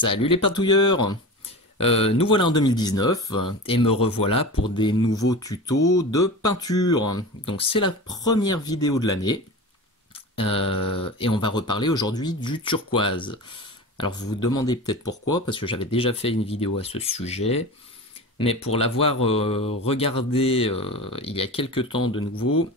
Salut les patouilleurs. Nous voilà en 2019 et me revoilà pour des nouveaux tutos de peinture. Donc c'est la première vidéo de l'année et on va reparler aujourd'hui du turquoise. Alors vous vous demandez peut-être pourquoi, parce que j'avais déjà fait une vidéo à ce sujet, mais pour l'avoir regardé il y a quelques temps de nouveau,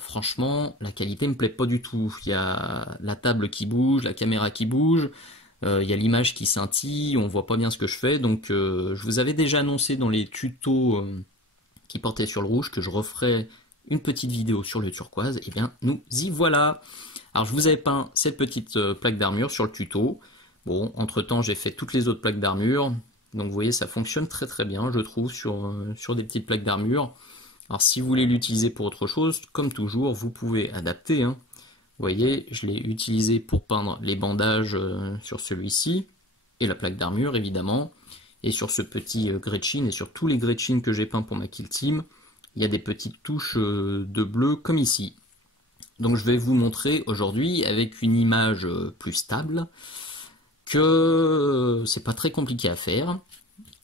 franchement la qualité me plaît pas du tout. Il y a la table qui bouge, la caméra qui bouge. Il y a l'image qui scintille, on voit pas bien ce que je fais, donc je vous avais déjà annoncé dans les tutos qui portaient sur le rouge que je referais une petite vidéo sur le turquoise. Et bien nous y voilà. Alors je vous avais peint cette petite plaque d'armure sur le tuto. Bon, entre temps j'ai fait toutes les autres plaques d'armure, donc vous voyez ça fonctionne très très bien je trouve sur des petites plaques d'armure. Alors si vous voulez l'utiliser pour autre chose, comme toujours vous pouvez adapter, hein. Vous voyez, je l'ai utilisé pour peindre les bandages sur celui-ci, et la plaque d'armure évidemment, et sur ce petit Gretchen, et sur tous les Gretchen que j'ai peints pour ma Kill Team, il y a des petites touches de bleu comme ici. Donc je vais vous montrer aujourd'hui avec une image plus stable, que c'est pas très compliqué à faire.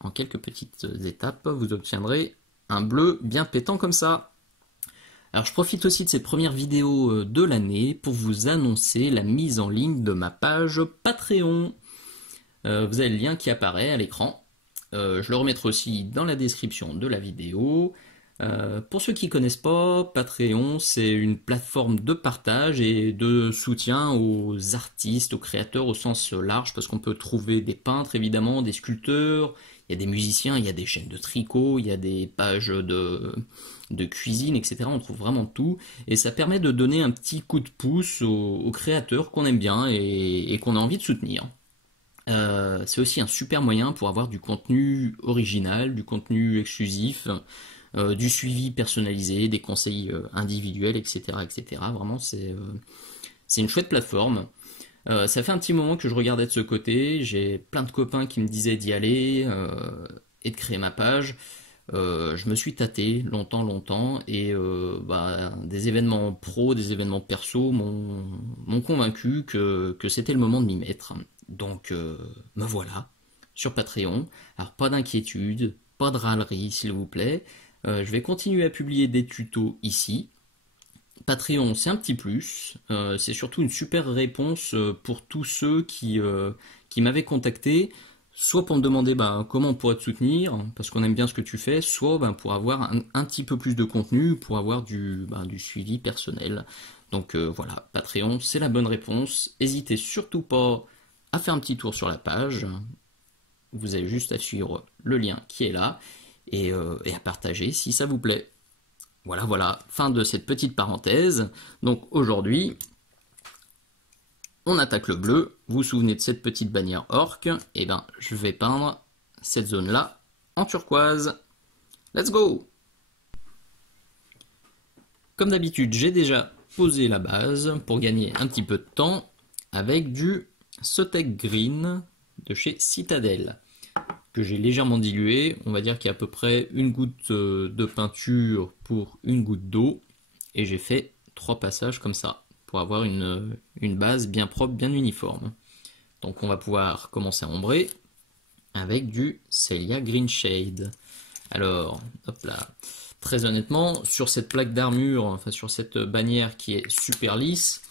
En quelques petites étapes, vous obtiendrez un bleu bien pétant comme ça. Alors je profite aussi de cette première vidéo de l'année pour vous annoncer la mise en ligne de ma page Patreon. Vous avez le lien qui apparaît à l'écran. Je le remettrai aussi dans la description de la vidéo. Pour ceux qui ne connaissent pas, Patreon c'est une plateforme de partage et de soutien aux artistes, aux créateurs au sens large, parce qu'on peut trouver des peintres évidemment, des sculpteurs, il y a des musiciens, il y a des chaînes de tricot, il y a des pages de cuisine, etc. On trouve vraiment tout et ça permet de donner un petit coup de pouce aux créateurs qu'on aime bien et qu'on a envie de soutenir. C'est aussi un super moyen pour avoir du contenu original, du contenu exclusif, du suivi personnalisé, des conseils individuels, etc., etc. Vraiment, c'est une chouette plateforme. Ça fait un petit moment que je regardais de ce côté, j'ai plein de copains qui me disaient d'y aller et de créer ma page. Je me suis tâté longtemps et des événements pro, des événements perso m'ont convaincu que c'était le moment de m'y mettre. Donc me voilà sur Patreon. Alors pas d'inquiétude, pas de râlerie s'il vous plaît. Je vais continuer à publier des tutos ici. Patreon, c'est un petit plus, c'est surtout une super réponse pour tous ceux qui m'avaient contacté, soit pour me demander comment on pourrait te soutenir, parce qu'on aime bien ce que tu fais, soit pour avoir un petit peu plus de contenu, pour avoir du suivi personnel. Donc voilà, Patreon, c'est la bonne réponse. N'hésitez surtout pas à faire un petit tour sur la page. Vous avez juste à suivre le lien qui est là et à partager si ça vous plaît. Voilà, fin de cette petite parenthèse. Donc aujourd'hui, on attaque le bleu. Vous vous souvenez de cette petite bannière orc? Et je vais peindre cette zone-là en turquoise. Let's go! Comme d'habitude, j'ai déjà posé la base pour gagner un petit peu de temps avec du Sotek Green de chez Citadel, que j'ai légèrement dilué, on va dire qu'il y a à peu près une goutte de peinture pour une goutte d'eau, et j'ai fait 3 passages comme ça, pour avoir une base bien propre, bien uniforme. Donc on va pouvoir commencer à ombrer avec du Celia Green Shade. Alors, hop là, très honnêtement, sur cette plaque d'armure, enfin sur cette bannière qui est super lisse,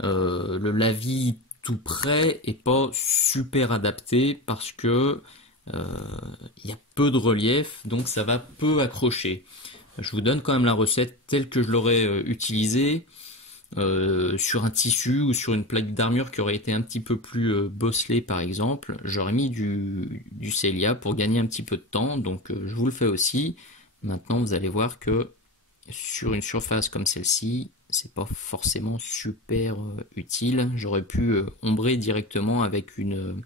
le lavis tout près est pas super adapté parce que il y a peu de relief, donc ça va peu accrocher. Je vous donne quand même la recette telle que je l'aurais utilisée sur un tissu ou sur une plaque d'armure qui aurait été un petit peu plus bosselée par exemple. J'aurais mis du Celia pour gagner un petit peu de temps, donc je vous le fais aussi. Maintenant vous allez voir que sur une surface comme celle-ci, c'est pas forcément super utile. J'aurais pu ombrer directement avec une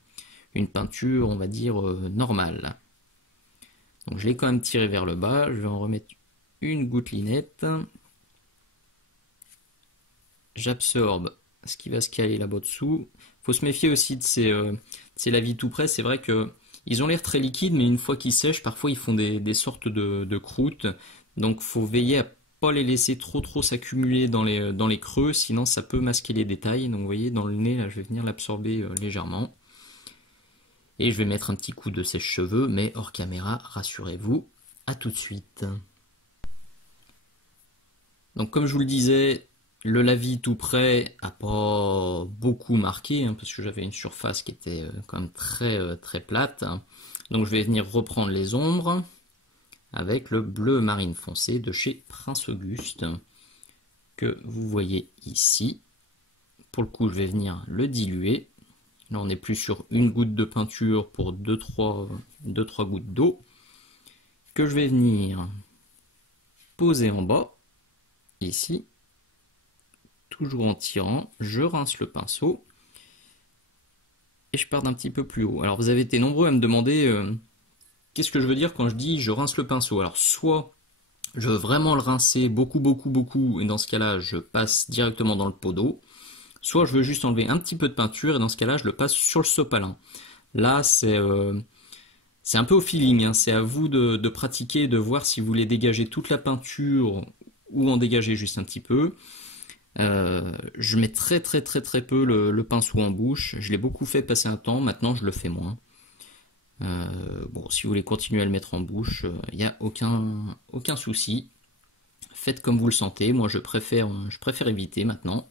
peinture, on va dire, normale. Donc je l'ai quand même tiré vers le bas, je vais en remettre une gouttelinette. J'absorbe ce qui va se caler là-bas dessous. Faut se méfier aussi de ces lavis tout près, c'est vrai que ils ont l'air très liquides, mais une fois qu'ils sèchent, parfois ils font des sortes de croûtes. Donc faut veiller à pas les laisser trop s'accumuler dans les creux, sinon ça peut masquer les détails. Donc vous voyez, dans le nez, là, je vais venir l'absorber légèrement. Et je vais mettre un petit coup de sèche-cheveux, mais hors caméra, rassurez-vous. À tout de suite. Donc comme je vous le disais, le lavis tout près a pas beaucoup marqué, hein, parce que j'avais une surface qui était quand même très plate. Donc je vais venir reprendre les ombres avec le bleu marine foncé de chez Prince Auguste, que vous voyez ici. Pour le coup, je vais venir le diluer. Là, on n'est plus sur une goutte de peinture pour 2-3 gouttes d'eau, que je vais venir poser en bas, ici. Toujours en tirant, je rince le pinceau et je pars d'un petit peu plus haut. Alors vous avez été nombreux à me demander qu'est-ce que je veux dire quand je dis je rince le pinceau. Alors soit je veux vraiment le rincer beaucoup et dans ce cas-là je passe directement dans le pot d'eau, soit je veux juste enlever un petit peu de peinture et dans ce cas-là je le passe sur le sopalin. Là c'est un peu au feeling, hein. C'est à vous de pratiquer, de voir si vous voulez dégager toute la peinture ou en dégager juste un petit peu. Je mets très peu le pinceau en bouche. Je l'ai beaucoup fait passer un temps, maintenant je le fais moins. Bon, si vous voulez continuer à le mettre en bouche, il n'y a aucun souci. Faites comme vous le sentez. Moi je préfère éviter maintenant.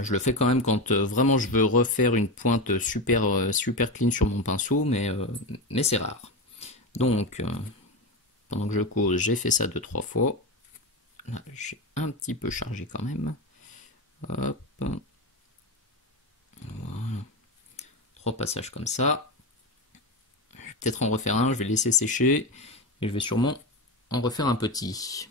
Je le fais quand même quand vraiment je veux refaire une pointe super clean sur mon pinceau, mais c'est rare. Donc, pendant que je cause, j'ai fait ça 2-3 fois. Là, j'ai un petit peu chargé quand même. Hop. Voilà. 3 passages comme ça. Je vais peut-être en refaire un, je vais laisser sécher. Et je vais sûrement en refaire un petit.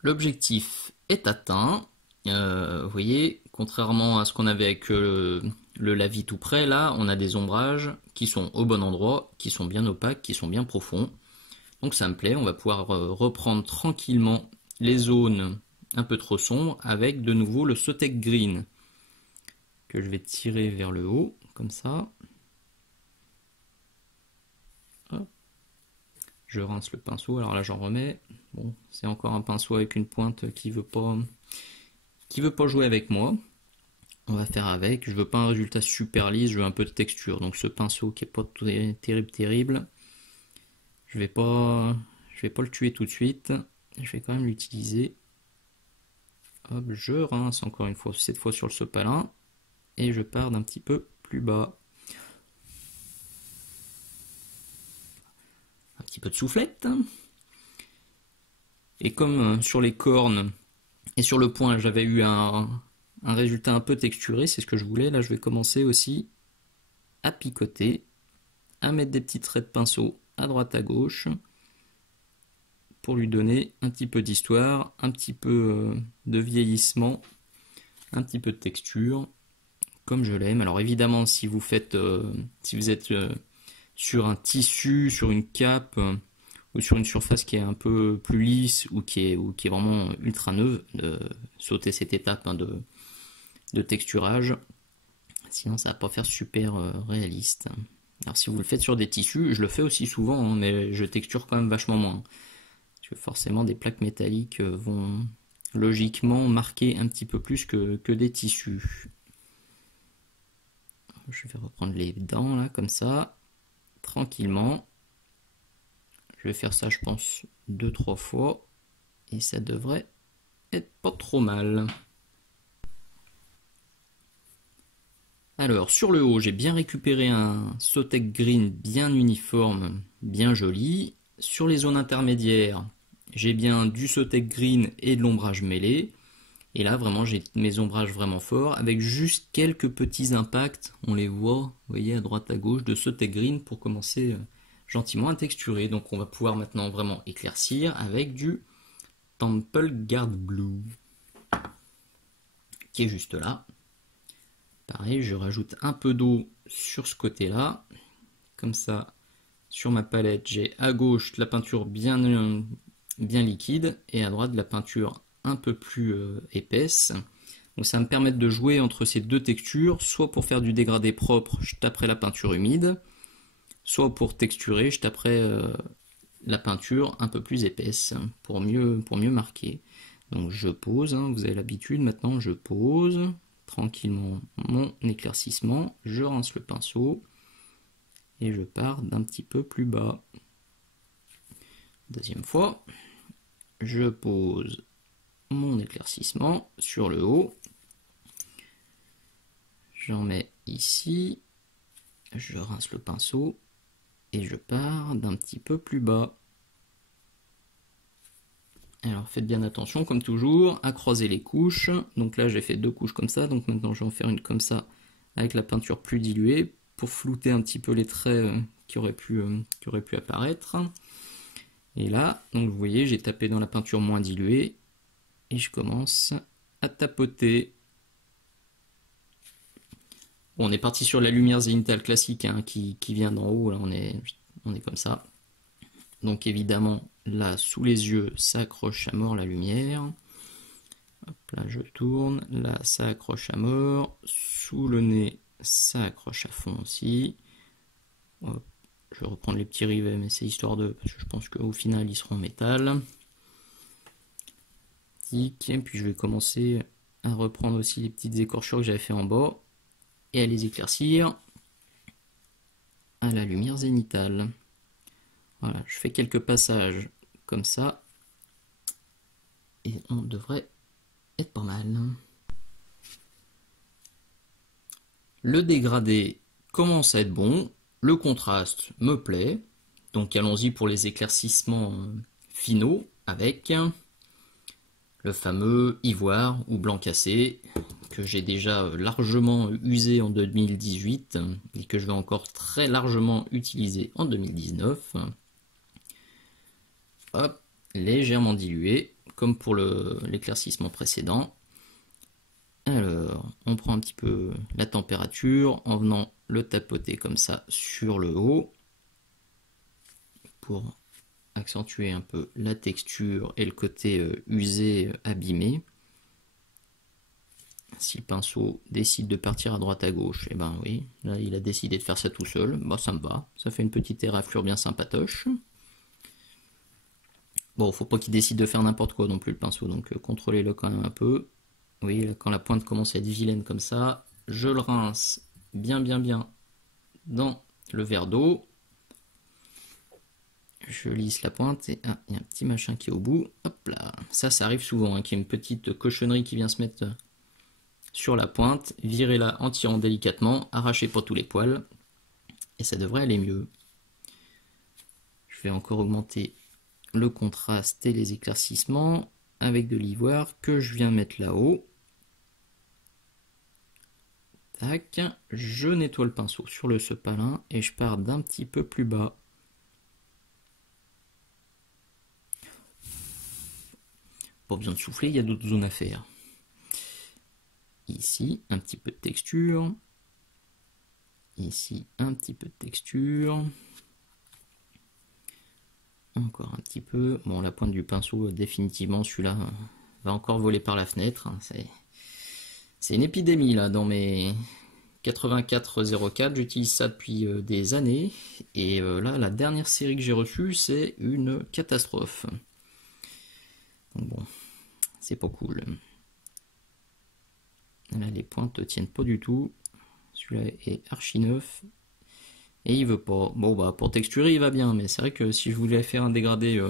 L'objectif est atteint. Vous voyez, contrairement à ce qu'on avait avec le lavis tout près, là, on a des ombrages qui sont au bon endroit, qui sont bien opaques, qui sont bien profonds. Donc ça me plaît, on va pouvoir reprendre tranquillement les zones un peu trop sombres avec de nouveau le Sotek Green que je vais tirer vers le haut, comme ça. Hop. Je rince le pinceau, alors là j'en remets. Bon, c'est encore un pinceau avec une pointe qui veut pas jouer avec moi. On va faire avec, je veux pas un résultat super lisse, je veux un peu de texture. Donc ce pinceau qui est pas terrible. Je vais pas le tuer tout de suite. Je vais quand même l'utiliser. Hop, je rince encore une fois, cette fois sur le sopalin. Et je pars d'un petit peu plus bas. Un petit peu de soufflette. Et comme sur les cornes et sur le point, j'avais eu un résultat un peu texturé, c'est ce que je voulais. Là, je vais commencer aussi à picoter, à mettre des petits traits de pinceau à droite à gauche pour lui donner un petit peu d'histoire, un petit peu de vieillissement, un petit peu de texture, comme je l'aime. Alors évidemment, si vous êtes sur un tissu, sur une cape ou sur une surface qui est un peu plus lisse ou qui est vraiment ultra neuve, sauter cette étape de texturage, sinon ça va pas faire super réaliste. Alors si vous le faites sur des tissus, je le fais aussi souvent, hein, mais je texture quand même vachement moins. Parce que forcément des plaques métalliques vont logiquement marquer un petit peu plus que des tissus. Je vais reprendre les dents là, comme ça, tranquillement. Je vais faire ça, je pense, 2-3 fois. Et ça devrait être pas trop mal. Alors, sur le haut, j'ai bien récupéré un Sotek Green bien uniforme, bien joli. Sur les zones intermédiaires, j'ai bien du Sotek Green et de l'ombrage mêlé. Et là, vraiment, j'ai mes ombrages vraiment forts, avec juste quelques petits impacts, on les voit, vous voyez, à droite à gauche, de Sotek Green pour commencer gentiment à texturer. Donc on va pouvoir maintenant vraiment éclaircir avec du Temple Guard Blue, qui est juste là. Pareil, je rajoute un peu d'eau sur ce côté-là. Comme ça, sur ma palette, j'ai à gauche de la peinture bien liquide et à droite de la peinture un peu plus épaisse. Donc ça va me permettre de jouer entre ces deux textures, soit pour faire du dégradé propre, je taperai la peinture humide, soit pour texturer, je taperai la peinture un peu plus épaisse pour mieux marquer. Donc je pose, hein, vous avez l'habitude, maintenant je pose tranquillement mon éclaircissement, je rince le pinceau et je pars d'un petit peu plus bas. Deuxième fois, je pose mon éclaircissement sur le haut, j'en mets ici, je rince le pinceau et je pars d'un petit peu plus bas. Alors faites bien attention, comme toujours, à croiser les couches. Donc là j'ai fait 2 couches comme ça, donc maintenant je vais en faire une comme ça, avec la peinture plus diluée, pour flouter un petit peu les traits qui auraient pu apparaître. Et là, donc vous voyez, j'ai tapé dans la peinture moins diluée, et je commence à tapoter. Bon, on est parti sur la lumière zénithale classique hein, qui vient d'en haut, là on est comme ça. Donc évidemment, là, sous les yeux, ça accroche à mort la lumière. Hop, là, je tourne. Là, ça accroche à mort. Sous le nez, ça accroche à fond aussi. Hop, je vais reprendre les petits rivets, mais c'est histoire de... Parce que je pense qu'au final, ils seront en métal. Tic. Et puis je vais commencer à reprendre aussi les petites écorchures que j'avais fait en bas. Et à les éclaircir à la lumière zénithale. Voilà, je fais quelques passages comme ça et on devrait être pas mal. Le dégradé commence à être bon, le contraste me plaît, donc allons-y pour les éclaircissements finaux avec le fameux ivoire ou blanc cassé que j'ai déjà largement usé en 2018 et que je vais encore très largement utiliser en 2019. Hop, légèrement dilué, comme pour l'éclaircissement précédent. Alors, on prend un petit peu la température en venant le tapoter comme ça sur le haut pour accentuer un peu la texture et le côté usé, abîmé. Si le pinceau décide de partir à droite à gauche, et ben oui, là il a décidé de faire ça tout seul, bah ça me va, ça fait une petite éraflure bien sympatoche. Bon, faut pas qu'il décide de faire n'importe quoi non plus le pinceau, donc contrôlez-le quand même un peu. Oui, là, quand la pointe commence à être vilaine comme ça, je le rince bien dans le verre d'eau. Je lisse la pointe et ah, il y a un petit machin qui est au bout. Hop là, ça arrive souvent, hein, qu'il y ait une petite cochonnerie qui vient se mettre sur la pointe. Virez-la en tirant délicatement, arrachez pas tous les poils et ça devrait aller mieux. Je vais encore augmenter le contraste et les éclaircissements avec de l'ivoire que je viens mettre là-haut. Tac, je nettoie le pinceau sur le sopalin et je pars d'un petit peu plus bas. Pas besoin de souffler, il y a d'autres zones à faire. Ici, un petit peu de texture. Ici, un petit peu de texture. Encore un petit peu. Bon, la pointe du pinceau, définitivement, celui-là va encore voler par la fenêtre. C'est une épidémie, là, dans mes 8404. J'utilise ça depuis des années. Et là, la dernière série que j'ai reçue, c'est une catastrophe. Donc bon, c'est pas cool. Là, les pointes ne tiennent pas du tout. Celui-là est archi neuf. Et il veut pas. Bon bah pour texturer il va bien, mais c'est vrai que si je voulais faire un dégradé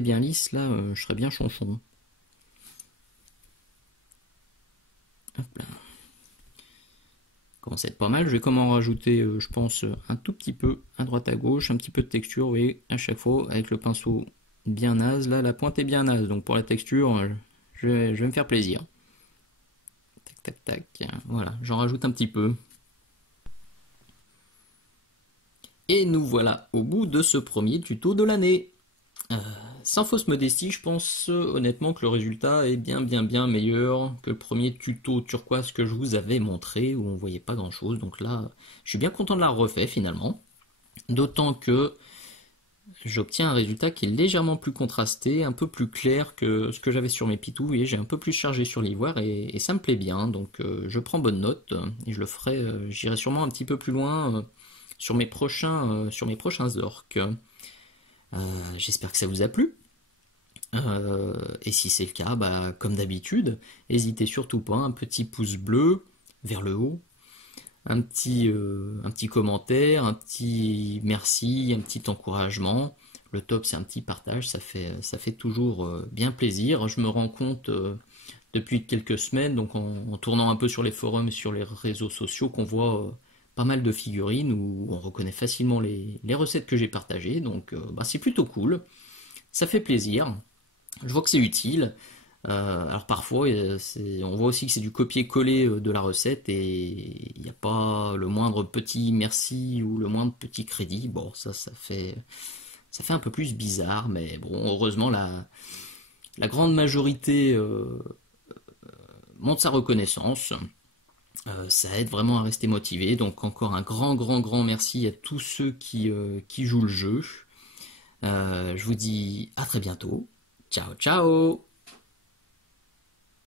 bien lisse, là je serais bien chonchon. Hop là. Commence à être pas mal. Je vais quand même en rajouter, je pense, un tout petit peu à droite à gauche, un petit peu de texture, vous voyez, à chaque fois avec le pinceau bien naze. Là la pointe est bien naze, donc pour la texture, je vais me faire plaisir. Tac tac tac. Voilà, j'en rajoute un petit peu. Et nous voilà au bout de ce premier tuto de l'année. Sans fausse modestie, je pense honnêtement que le résultat est bien meilleur que le premier tuto turquoise que je vous avais montré, où on voyait pas grand chose. Donc là, je suis bien content de l'avoir refait finalement. D'autant que j'obtiens un résultat qui est légèrement plus contrasté, un peu plus clair que ce que j'avais sur mes pitous. Et j'ai un peu plus chargé sur l'ivoire et ça me plaît bien. Donc je prends bonne note et je le ferai, j'irai sûrement un petit peu plus loin sur mes prochains orques. J'espère que ça vous a plu. Et si c'est le cas, bah, comme d'habitude, n'hésitez surtout pas, un petit pouce bleu vers le haut, un petit commentaire, un petit merci, un petit encouragement. Le top, c'est un petit partage, ça fait toujours bien plaisir. Je me rends compte depuis quelques semaines, donc en tournant un peu sur les forums et sur les réseaux sociaux, qu'on voit pas mal de figurines où on reconnaît facilement les recettes que j'ai partagées, donc bah, c'est plutôt cool. Ça fait plaisir. Je vois que c'est utile. Alors parfois, on voit aussi que c'est du copier-coller de la recette et il n'y a pas le moindre petit merci ou le moindre petit crédit. Bon, ça fait un peu plus bizarre, mais bon, heureusement, la grande majorité montre sa reconnaissance. Ça aide vraiment à rester motivé. Donc encore un grand merci à tous ceux qui jouent le jeu. Je vous dis à très bientôt. Ciao ciao.